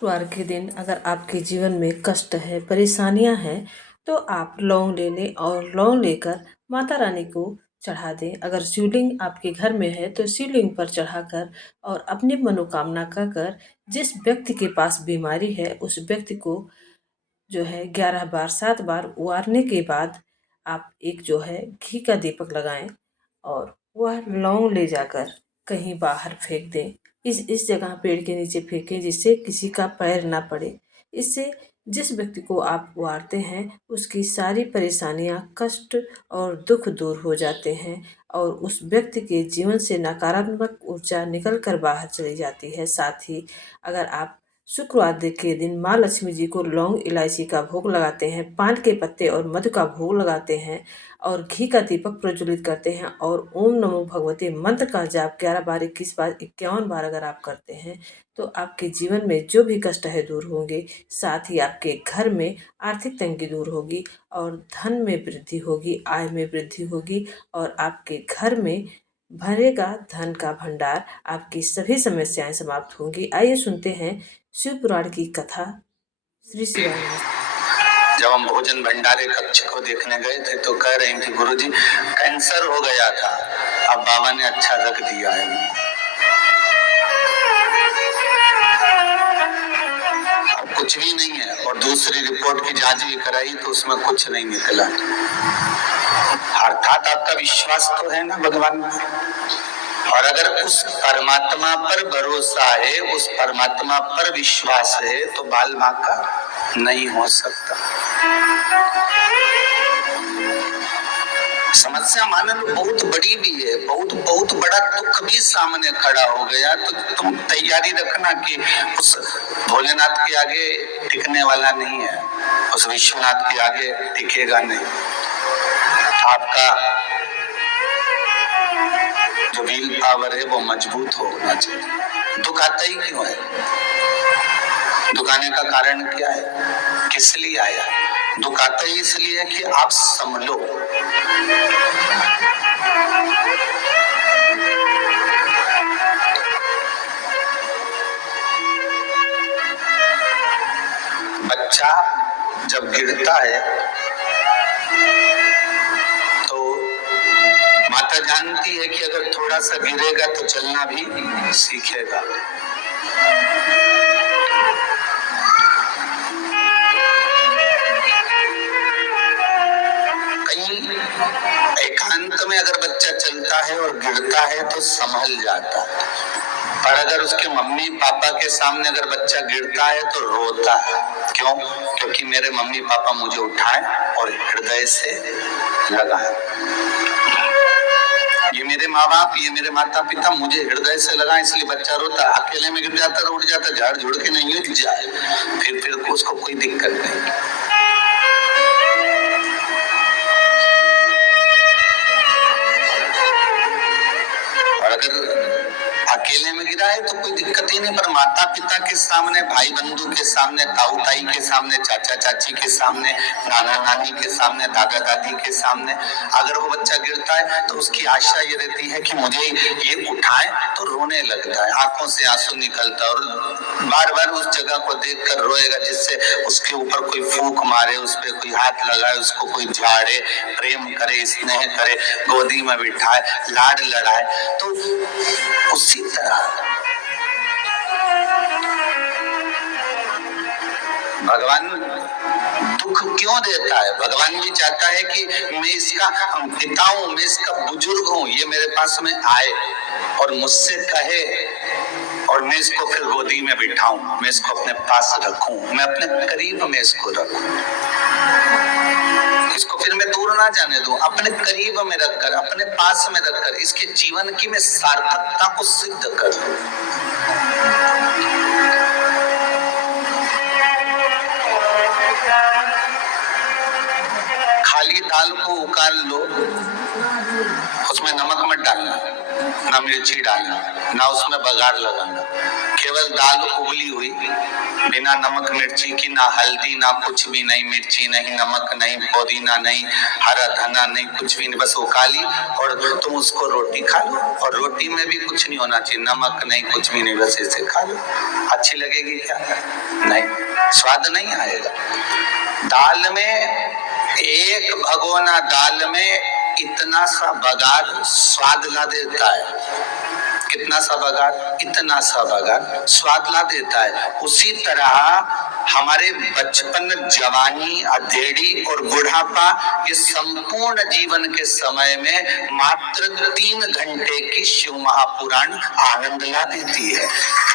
शुक्रवार के दिन अगर आपके जीवन में कष्ट है, परेशानियां हैं, तो आप लौंग ले लें और लौंग लेकर माता रानी को चढ़ा दें। अगर शिवलिंग आपके घर में है तो शिवलिंग पर चढ़ाकर और अपनी मनोकामना कहकर जिस व्यक्ति के पास बीमारी है उस व्यक्ति को जो है 11 बार 7 बार उबारने के बाद आप एक जो है घी का दीपक लगाएं और वह लौंग ले जाकर कहीं बाहर फेंक दें। इस जगह पेड़ के नीचे फेंकें जिससे किसी का पैर ना पड़े। इससे जिस व्यक्ति को आप उबारते हैं उसकी सारी परेशानियां, कष्ट और दुख दूर हो जाते हैं और उस व्यक्ति के जीवन से नकारात्मक ऊर्जा निकल कर बाहर चली जाती है। साथ ही अगर आप शुक्रवार के दिन माँ लक्ष्मी जी को लौंग इलायची का भोग लगाते हैं, पान के पत्ते और मधु का भोग लगाते हैं और घी का दीपक प्रज्वलित करते हैं और ओम नमो भगवते मंत्र का जाप 11 बार, 21 बार, 51 बार अगर आप करते हैं तो आपके जीवन में जो भी कष्ट है दूर होंगे। साथ ही आपके घर में आर्थिक तंगी दूर होगी और धन में वृद्धि होगी, आय में वृद्धि होगी और आपके घर में भरेगा धन का भंडार। आपकी सभी समस्याएं समाप्त होंगी। आइए सुनते हैं शिव पुराण की कथा। श्री शिवाय नमः। जब हम भोजन भंडारे कक्ष को देखने गए थे तो कह रही थी गुरुजी कैंसर हो गया था, अब बाबा ने अच्छा रख दिया है। अब कुछ भी नहीं है और दूसरी रिपोर्ट की जांच भी कराई तो उसमें कुछ नहीं निकला। अर्थात आपका विश्वास तो है ना भगवान में, और अगर उस परमात्मा पर भरोसा है, उस परमात्मा पर विश्वास है तो बाल माँ का नहीं हो सकता। समस्या मान लो बहुत बड़ी भी है, बहुत बड़ा दुख भी सामने खड़ा हो गया तो तुम तैयारी रखना कि उस भोलेनाथ के आगे टिकने वाला नहीं है, उस विश्वनाथ के आगे टिकेगा नहीं। आपका जो विल पावर है वो मजबूत होना चाहिए। दुख आता ही क्यों है? दुख आने का कारण क्या है? किस लिए आया? दुख आता ही इसलिए है कि आप संभलो। बच्चा जब गिरता है तो माता जानती है कि अगर थोड़ा सा गिरेगा तो चलना भी सीखेगा। एकांत में अगर बच्चा चलता है और गिरता है तो संभल जाता है, पर अगर उसके मम्मी पापा के सामने अगर बच्चा गिरता है तो रोता है। क्यों? क्योंकि मेरे मम्मी पापा मुझे उठाए और हृदय से लगाए। ये मेरे माँ बाप, ये मेरे माता पिता मुझे हृदय से लगा, इसलिए बच्चा रोता। अकेले में गिर जाता, रोड जाता, झाड़ झुड़ के नहीं गिर जाए, फिर उसको कोई दिक्कत नहीं। अकेले में गिरा है तो कोई दिक्कत ही नहीं, पर माता पिता के सामने, भाई बंधु के सामने, ताऊ ताई के सामने, चाचा चाची के सामने, नाना नानी के सामने, दादा दादी के सामने अगर वो बच्चा गिरता है तो उसकी आशा ये रहती है कि मुझे ये उठाए, तो रोने लगता है, आंखों से आंसू निकलता है और बार बार उस जगह को देख कर रोएगा जिससे उसके ऊपर कोई फूंक मारे, उस पर कोई हाथ लगाए, उसको कोई झाड़े, प्रेम करे, स्नेह करे, गोदी में बिठाए, लाड लड़ाए। तो उसी तरह भगवान दुख क्यों देता है? भगवान भी चाहता है कि मैं इसका पिता हूं, मैं इसका बुजुर्ग हूं, ये मेरे पास में आए और मुझसे कहे और मैं इसको फिर गोदी में बिठाऊं, मैं इसको अपने पास रखूं, मैं अपने करीब में इसको रखूं, इसको फिर मैं दूर ना जाने दूं, अपने करीब में रखकर, अपने पास में रखकर इसके जीवन की मैं सार्थकता को सिद्ध करूं। खाली दाल को उकाल लो, उसमें नमक मत डालना, ना मिर्ची डालना, ना उसमें बघार लगाना, केवल दाल उबली हुई बिना नमक मिर्ची की, ना हल्दी, ना कुछ भी नहीं, मिर्ची नहीं, नमक नहीं, पुदीना नहीं, हरा धना नहीं, कुछ भी नहीं, बस उकाली और तुम उसको रोटी खा लो। और रोटी में भी कुछ नहीं होना चाहिए, नमक नहीं, कुछ भी नहीं, बस इसे खा लो। अच्छी लगेगी क्या? स्वाद नहीं आएगा। दाल में एक भगोना दाल में इतना सा बघार स्वाद ला देता है। कितना सा बघार? इतना सा बघार स्वाद ला देता है। उसी तरह हमारे बचपन, जवानी, अधेड़ी और बुढ़ापा, ये संपूर्ण जीवन के समय में मात्र 3 घंटे की शिव महापुराण आनंद ला देती है।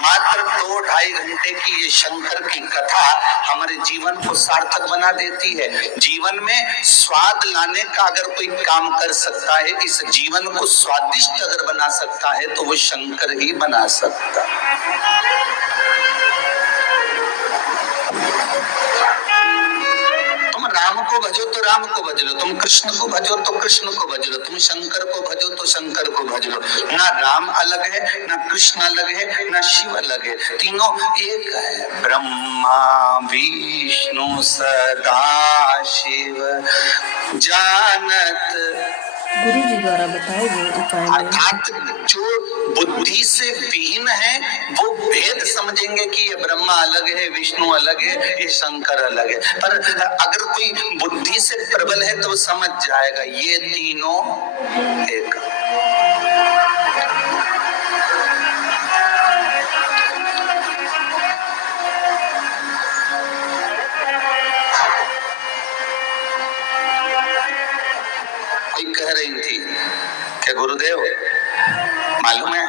मात्र 2-2.5 घंटे की ये शंकर की कथा हमारे जीवन को सार्थक बना देती है। जीवन में स्वाद लाने का अगर कोई काम कर सकता है, इस जीवन को स्वादिष्ट अगर बना सकता है, तो वो शंकर ही बना सकता है। तुम राम को भजो तो राम को भज लो, तुम कृष्ण को भजो तो कृष्ण को भज लो, तुम शंकर को भजो तो शंकर को भज लो। ना राम अलग है, ना कृष्ण अलग है, ना शिव अलग है, तीनों एक है। ब्रह्मा विष्णु सदा शिव जानत। गुरु जी द्वारा बताए गए उपाय में अर्थात जो बुद्धि से विहीन है वो भेद समझेंगे कि ये ब्रह्मा अलग है, विष्णु अलग है, ये शंकर अलग है। पर अगर कोई बुद्धि से प्रबल है तो समझ जाएगा ये तीनों एक। कोई कह रही थी कि गुरुदेव मालूम है,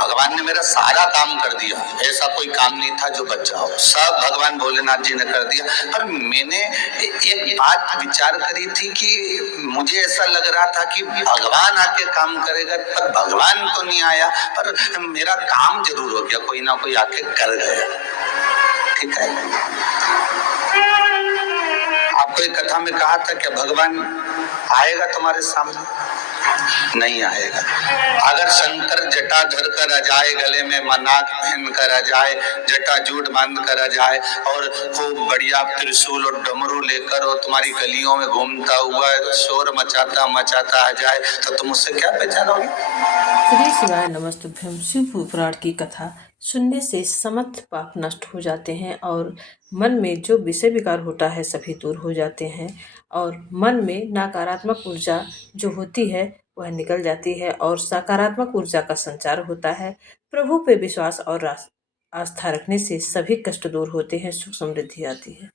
भगवान ने मेरा सारा काम कर दिया, ऐसा कोई काम नहीं था जो बचा हो, सब भगवान भोलेनाथ जी ने कर दिया। पर मैंने एक बात विचार करी थी कि मुझे ऐसा लग रहा था कि भगवान आके काम करेगा, पर भगवान तो नहीं आया, पर मेरा काम जरूर हो गया, कोई ना कोई आके कर गया। ठीक है, आपको एक कथा में कहा था कि भगवान आएगा तुम्हारे सामने? नहीं आएगा। अगर शंकर जटा धर कर आ जाए, गले में मनाक पहन कर आ जाए, जटा जूट बांध कर आ जाए और खूब बढ़िया त्रिशूल और डमरू लेकर और तुम्हारी गलियों में घूमता हुआ शोर मचाता मचाता आ जाए, तो तुम उससे क्या पहचानोगे? श्री शिवाय नमस्तुभ्यं। शिव पुराण की कथा सुनने से समस्त पाप नष्ट हो जाते हैं और मन में जो विषय विकार होता है सभी दूर हो जाते हैं और मन में नकारात्मक ऊर्जा जो होती है वह निकल जाती है और सकारात्मक ऊर्जा का संचार होता है। प्रभु पे विश्वास और आस्था रखने से सभी कष्ट दूर होते हैं, सुख समृद्धि आती है।